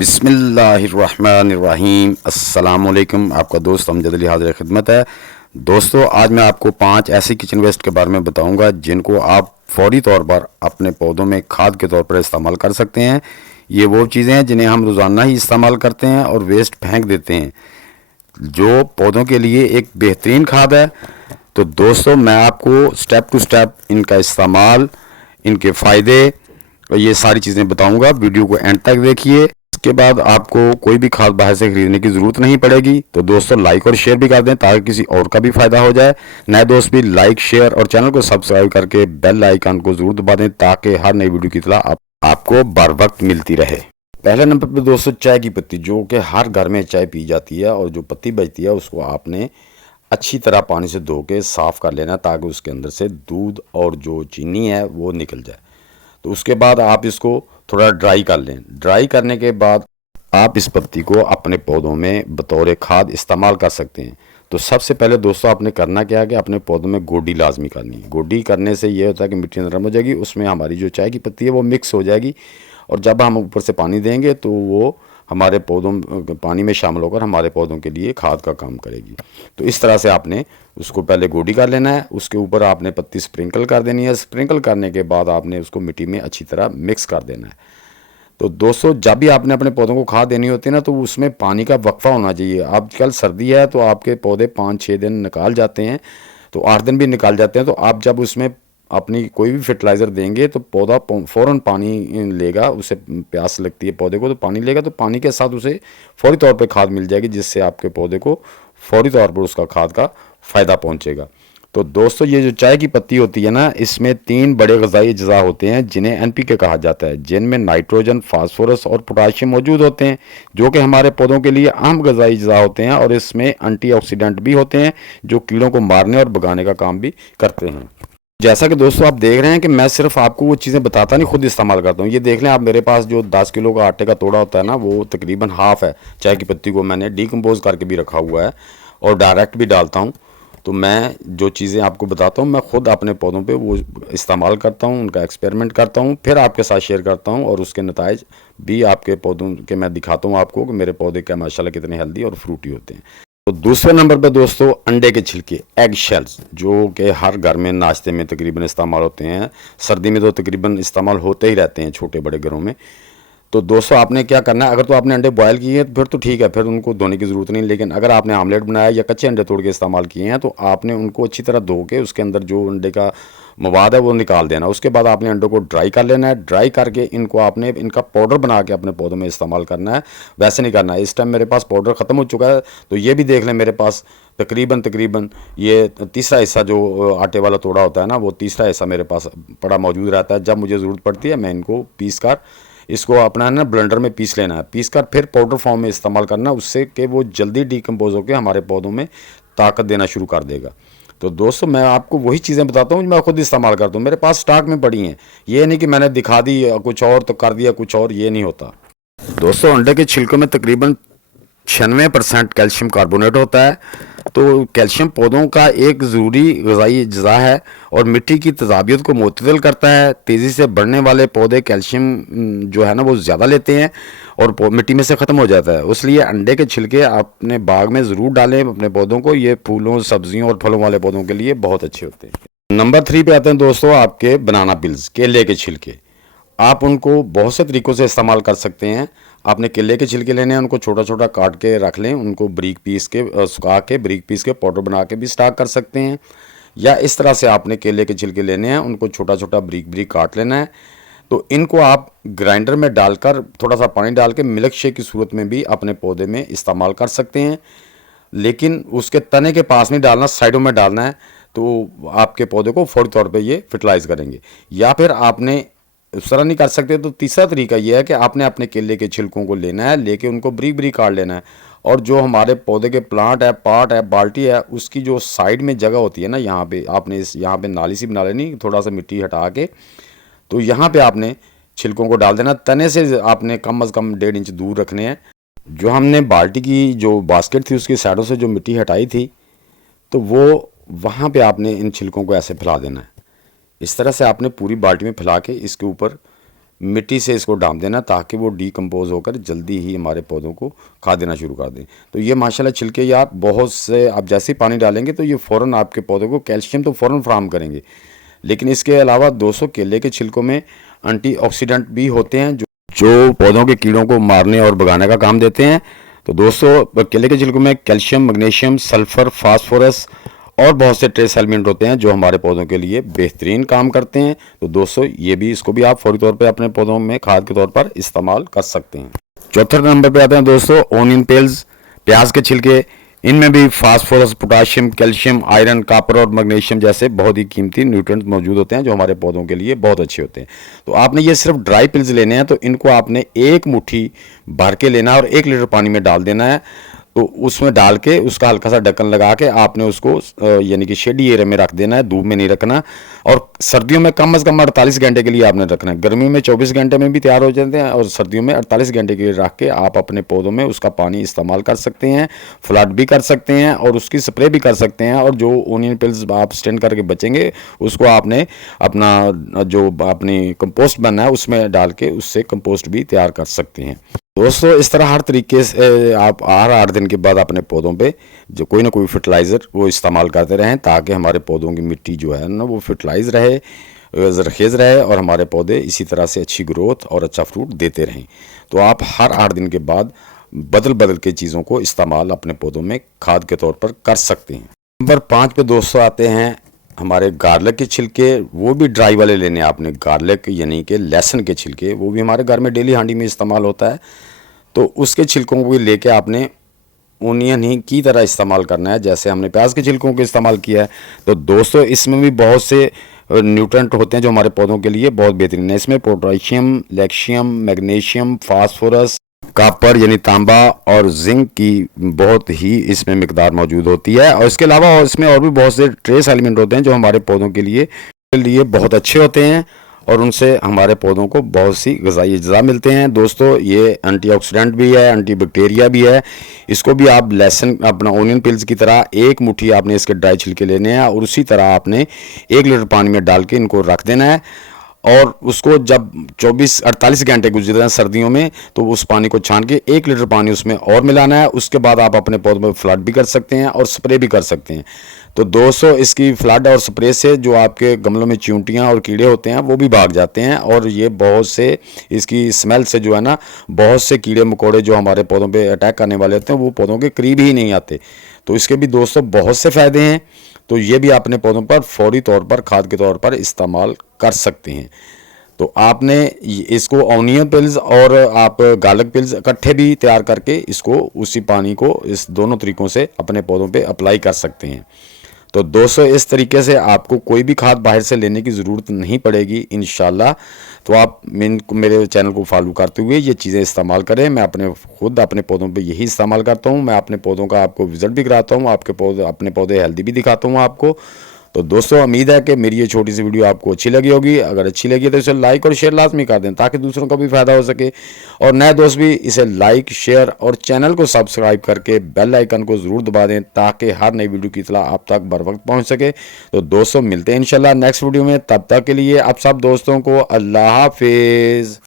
बिस्मिल्लाहिर्रहमानिर्रहीम। अस्सलामुअलैकुम। आपका दोस्त अमजद अली हाज़िर खिदमत है। दोस्तों, आज मैं आपको 5 ऐसी किचन वेस्ट के बारे में बताऊंगा जिनको आप फौरी तौर पर अपने पौधों में खाद के तौर पर इस्तेमाल कर सकते हैं। ये वो चीज़ें हैं जिन्हें हम रोज़ाना ही इस्तेमाल करते हैं और वेस्ट फेंक देते हैं, जो पौधों के लिए एक बेहतरीन खाद है। तो दोस्तों, मैं आपको स्टेप टू स्टेप इनका इस्तेमाल, इनके फ़ायदे और ये सारी चीज़ें बताऊंगा। वीडियो को एंड तक देखिए। इसके बाद आपको कोई भी खाद बाहर से खरीदने की ज़रूरत नहीं पड़ेगी। तो दोस्तों, लाइक और शेयर भी कर दें ताकि किसी और का भी फ़ायदा हो जाए। नए दोस्त भी लाइक, शेयर और चैनल को सब्सक्राइब करके बेल आइकन को ज़रूर दबा दें ताकि हर नई वीडियो की इत्तला आपको बर वक्त मिलती रहे। पहले नंबर पर दोस्तों, चाय की पत्ती, जो कि हर घर में चाय पी जाती है, और जो पत्ती बचती है उसको आपने अच्छी तरह पानी से धो के साफ़ कर लेना ताकि उसके अंदर से दूध और जो चीनी है वो निकल जाए। तो उसके बाद आप इसको थोड़ा ड्राई कर लें। ड्राई करने के बाद आप इस पत्ती को अपने पौधों में बतौर खाद इस्तेमाल कर सकते हैं। तो सबसे पहले दोस्तों, आपने करना क्या है कि अपने पौधों में गोडी लाजमी करनी है। गोडी करने से ये होता है कि मिट्टी नरम हो जाएगी, उसमें हमारी जो चाय की पत्ती है वो मिक्स हो जाएगी, और जब हम ऊपर से पानी देंगे तो वो हमारे पौधों पानी में शामिल होकर हमारे पौधों के लिए खाद का काम करेगी। तो इस तरह से आपने उसको पहले गोडी कर लेना है। उसके ऊपर आपने पत्ती स्प्रिंकल कर देनी है। स्प्रिंकल करने के बाद आपने उसको मिट्टी में अच्छी तरह मिक्स कर देना है। तो दोस्तों, जब भी आपने अपने पौधों को खाद देनी होती है ना, तो उसमें पानी का वक्फा होना चाहिए। आजकल सर्दी है तो आपके पौधे 5-6 दिन निकाल जाते हैं, तो 8 दिन भी निकाल जाते हैं। तो आप जब उसमें अपनी कोई भी फर्टिलाइज़र देंगे तो पौधा फ़ौरन पानी लेगा। उसे प्यास लगती है पौधे को, तो पानी लेगा, तो पानी के साथ उसे फौरी तौर पे खाद मिल जाएगी, जिससे आपके पौधे को फौरी तौर पर उसका खाद का फ़ायदा पहुंचेगा। तो दोस्तों, ये जो चाय की पत्ती होती है ना, इसमें 3 बड़े ग़िज़ाई अज्जा होते हैं जिन्हें एनपीके कहा जाता है, जिनमें नाइट्रोजन, फास्फोरस और पोटाशियम मौजूद होते हैं, जो कि हमारे पौधों के लिए अहम ग़िज़ाई अज्जा होते हैं। और इसमें एंटीऑक्सीडेंट भी होते हैं जो कीड़ों को मारने और भगाने का काम भी करते हैं। जैसा कि दोस्तों आप देख रहे हैं कि मैं सिर्फ आपको वो चीज़ें बताता नहीं, खुद इस्तेमाल करता हूँ। ये देख लें आप, मेरे पास जो 10 किलो का आटे का तोड़ा होता है ना, वो तकरीबन हाफ़ है। चाय की पत्ती को मैंने डीकम्पोज करके भी रखा हुआ है और डायरेक्ट भी डालता हूँ। तो मैं जो चीज़ें आपको बताता हूँ, मैं खुद अपने पौधों पे वो इस्तेमाल करता हूँ, उनका एक्सपेरिमेंट करता हूँ, फिर आपके साथ शेयर करता हूँ, और उसके नताइज भी आपके पौधों के मैं दिखाता हूँ आपको कि मेरे पौधे क्या माशाल्लाह कितने हेल्दी और फ्रूटी होते हैं। तो दूसरे नंबर पे दोस्तों, अंडे के छिलके, एग शेल्स, जो कि हर घर में नाश्ते में तकरीबन इस्तेमाल होते हैं। सर्दी में तो तकरीबन इस्तेमाल होते ही रहते हैं छोटे बड़े घरों में। तो दोस्तों, आपने क्या करना है, अगर तो आपने अंडे बॉयल किए हैं फिर तो ठीक है, फिर उनको धोने की ज़रूरत नहीं। लेकिन अगर आपने आमलेट बनाया या कच्चे अंडे तोड़ के इस्तेमाल किए हैं, तो आपने उनको अच्छी तरह धो के उसके अंदर जो अंडे का मवाद है वो निकाल देना। उसके बाद आपने अंडों को ड्राई कर लेना है। ड्राई करके इनको आपने इनका पाउडर बना के अपने पौधों में इस्तेमाल करना है। वैसे नहीं करना है। इस टाइम मेरे पास पाउडर ख़त्म हो चुका है, तो ये भी देख लें, मेरे पास तकरीबन ये तीसरा हिस्सा जो आटे वाला तोड़ा होता है ना, वो तीसरा हिस्सा मेरे पास पड़ा मौजूद रहता है। जब मुझे ज़रूरत पड़ती है मैं इनको पीस कर इसको अपना ना ब्लेंडर में पीस लेना है। पीस कर फिर पाउडर फॉर्म में इस्तेमाल करना, उससे कि वो जल्दी डिकम्पोज होकर हमारे पौधों में ताकत देना शुरू कर देगा। तो दोस्तों, मैं आपको वही चीज़ें बताता हूँ जो मैं खुद इस्तेमाल करता हूँ, मेरे पास स्टॉक में पड़ी हैं। ये नहीं कि मैंने दिखा दी कुछ और तो कर दिया कुछ और, ये नहीं होता। दोस्तों, अंडे के छिलकों में तकरीबन 96% कैल्शियम कार्बोनेट होता है। तो कैल्शियम पौधों का एक ज़रूरी ग़िज़ाई अज्जा है और मिट्टी की तेज़ाबियत को मुतदल करता है। तेज़ी से बढ़ने वाले पौधे कैल्शियम जो है ना वो ज़्यादा लेते हैं और मिट्टी में से ख़त्म हो जाता है। इसलिए अंडे के छिलके अपने बाग में ज़रूर डालें अपने पौधों को। ये फूलों, सब्जियों और फलों वाले पौधों के लिए बहुत अच्छे होते हैं। नंबर 3 पे आते हैं दोस्तों, आपके बनाना पिल्स, केले के छिलके। आप उनको बहुत से तरीक़ों से इस्तेमाल कर सकते हैं। आपने केले के छिलके लेने हैं, उनको छोटा छोटा काट के रख लें, उनको बारीक पीस के सुखा के बारीक पीस के पाउडर बना के भी स्टॉक कर सकते हैं। या इस तरह से आपने केले के छिलके लेने हैं, उनको छोटा छोटा बारीक बारीक काट लेना है। तो इनको आप ग्राइंडर में डालकर थोड़ा सा पानी डाल के मिल्क शेक की सूरत में भी अपने पौधे में इस्तेमाल कर सकते हैं। लेकिन उसके तने के पास नहीं डालना, साइडों में डालना है, तो आपके पौधे को फौरी तौर पर ये फर्टिलाइज़ करेंगे। या फिर आपने उस तरह नहीं कर सकते तो तीसरा तरीका यह है कि आपने अपने केले के छिलकों को लेना है, लेके उनको बारीक बारीक काट लेना है, और जो हमारे पौधे के प्लांट है, पाट है, बाल्टी है, उसकी जो साइड में जगह होती है ना, यहाँ पे आपने यहाँ पे नाली सी बना लेनी, थोड़ा सा मिट्टी हटा के, तो यहाँ पे आपने छिलकों को डाल देना। तने से आपने कम अज़ कम 1.5 इंच दूर रखने हैं। जो हमने बाल्टी की जो बास्केट थी उसकी साइडों से जो मिट्टी हटाई थी, तो वो वहाँ पर आपने इन छिलकों को ऐसे फैला देना है। इस तरह से आपने पूरी बाल्टी में फैला के इसके ऊपर मिट्टी से इसको डाल देना ताकि वो डीकम्पोज होकर जल्दी ही हमारे पौधों को खाद देना शुरू कर दें। तो ये माशाल्लाह छिलके यार बहुत से आप जैसे ही पानी डालेंगे तो ये फ़ौरन आपके पौधों को कैल्शियम तो फ़ौरन फराहम करेंगे। लेकिन इसके अलावा 200 केले के छिलकों में एंटीऑक्सीडेंट भी होते हैं जो पौधों के कीड़ों को मारने और भगाने का काम देते हैं। तो दोस्तों केले के छिलकों में कैल्शियम, मैग्नीशियम, सल्फर, फास्फोरस और बहुत से ट्रेस एलिमेंट होते हैं जो हमारे पौधों के लिए बेहतरीन काम करते हैं। तो दोस्तों इसको भी आप फौरी तौर पे अपने पौधों में खाद के तौर पर इस्तेमाल कर सकते हैं। चौथे नंबर पे आते हैं दोस्तों ओनियन पेल्स, प्याज के छिलके। इनमें भी phosphorus, potassium, calcium, iron, copper और मैग्नीशियम जैसे बहुत ही कीमती न्यूट्रिएंट्स मौजूद होते हैं जो हमारे पौधों के लिए बहुत अच्छे होते हैं। तो आपने ये सिर्फ ड्राई पिल्स लेने हैं, तो इनको आपने एक मुट्ठी भर के लेना है और 1 लीटर पानी में डाल देना है। तो उसमें डाल के उसका हल्का सा ढक्कन लगा के आपने उसको यानी कि शेडी एरिया में रख देना है, धूप में नहीं रखना। और सर्दियों में कम से कम 48 घंटे के लिए आपने रखना है। गर्मियों में 24 घंटे में भी तैयार हो जाते हैं और सर्दियों में 48 घंटे के लिए रख के आप अपने पौधों में उसका पानी इस्तेमाल कर सकते हैं, फ्लड भी कर सकते हैं और उसकी स्प्रे भी कर सकते हैं। और जो ओनियन पिल्स आप स्टैंड करके बचेंगे उसको आपने अपना जो अपनी कंपोस्ट बना है उसमें डाल के उससे कंपोस्ट भी तैयार कर सकते हैं। दोस्तों इस तरह हर तरीके से आप हर 8 दिन के बाद अपने पौधों पे जो कोई ना कोई फर्टिलाइज़र वो इस्तेमाल करते रहें ताकि हमारे पौधों की मिट्टी जो है ना वो फर्टिलाइज रहे, ज़रखेज़ रहे और हमारे पौधे इसी तरह से अच्छी ग्रोथ और अच्छा फ्रूट देते रहें। तो आप हर 8 दिन के बाद बदल बदल के चीज़ों को इस्तेमाल अपने पौधों में खाद के तौर पर कर सकते हैं। नंबर 5 पे दोस्तों आते हैं हमारे गार्लिक के छिलके। वो भी ड्राई वाले लेने आपने, गार्लिक यानी कि लहसुन के छिलके, वो भी हमारे घर में डेली हांडी में इस्तेमाल होता है। तो उसके छिलकों को भी लेके आपने ओनियन ही की तरह इस्तेमाल करना है जैसे हमने प्याज के छिलकों को इस्तेमाल किया है। तो दोस्तों इसमें भी बहुत से न्यूट्रेंट होते हैं जो हमारे पौधों के लिए बहुत बेहतरीन है। इसमें potassium, calcium, magnesium, phosphorus, copper यानी तांबा और जिंक की बहुत ही इसमें मिकदार मौजूद होती है। और इसके अलावा इसमें और भी बहुत से ट्रेस एलिमेंट होते हैं जो हमारे पौधों के लिए बहुत अच्छे होते हैं और उनसे हमारे पौधों को बहुत सी ग़िज़ाई अज्जा मिलते हैं। दोस्तों ये एंटीऑक्सीडेंट भी है, एंटीबैक्टीरिया भी है। इसको भी आप लहसुन अपना ओनियन पिल्स की तरह एक मुट्ठी आपने इसके ड्राई छिलके लेने हैं और उसी तरह आपने 1 लीटर पानी में डाल के इनको रख देना है। और उसको जब 48 घंटे गुजर रहे हैं सर्दियों में तो उस पानी को छान के 1 लीटर पानी उसमें और मिलाना है। उसके बाद आप अपने पौधों में फ्लड भी कर सकते हैं और स्प्रे भी कर सकते हैं। तो दोस्तों इसकी फ्लड और स्प्रे से जो आपके गमलों में चींटियां और कीड़े होते हैं वो भी भाग जाते हैं और ये बहुत से इसकी स्मेल से जो है ना बहुत से कीड़े मकोड़े जो हमारे पौधों पे अटैक करने वाले होते हैं वो पौधों के करीब ही नहीं आते। तो इसके भी दोस्तों बहुत से फ़ायदे हैं। तो ये भी अपने पौधों पर फौरी तौर पर खाद के तौर पर इस्तेमाल कर सकते हैं। तो आपने इसको ओनियन पिल्स और आप गार्लिक पिल्स इकट्ठे भी तैयार करके इसको उसी पानी को इस दोनों तरीक़ों से अपने पौधों पे अप्लाई कर सकते हैं। तो दोस्तों इस तरीके से आपको कोई भी खाद बाहर से लेने की ज़रूरत नहीं पड़ेगी इंशाल्लाह। तो आप मेरे चैनल को फॉलो करते हुए ये चीज़ें इस्तेमाल करें। मैं खुद अपने पौधों पे यही इस्तेमाल करता हूँ। मैं अपने पौधों का आपको रिजल्ट भी कराता हूँ, अपने पौधे हेल्दी भी दिखाता हूँ आपको। तो दोस्तों उम्मीद है कि मेरी ये छोटी सी वीडियो आपको अच्छी लगी होगी। अगर अच्छी लगी तो इसे लाइक और शेयर लाजमी कर दें ताकि दूसरों का भी फ़ायदा हो सके और नए दोस्त भी इसे लाइक, शेयर और चैनल को सब्सक्राइब करके बेल आइकन को ज़रूर दबा दें ताकि हर नई वीडियो की इत्तला आप तक बर वक्त पहुँच सके। तो दोस्तों मिलते हैं इंशाल्लाह नेक्स्ट वीडियो में। तब तक के लिए आप सब दोस्तों को अल्लाह हाफिज़।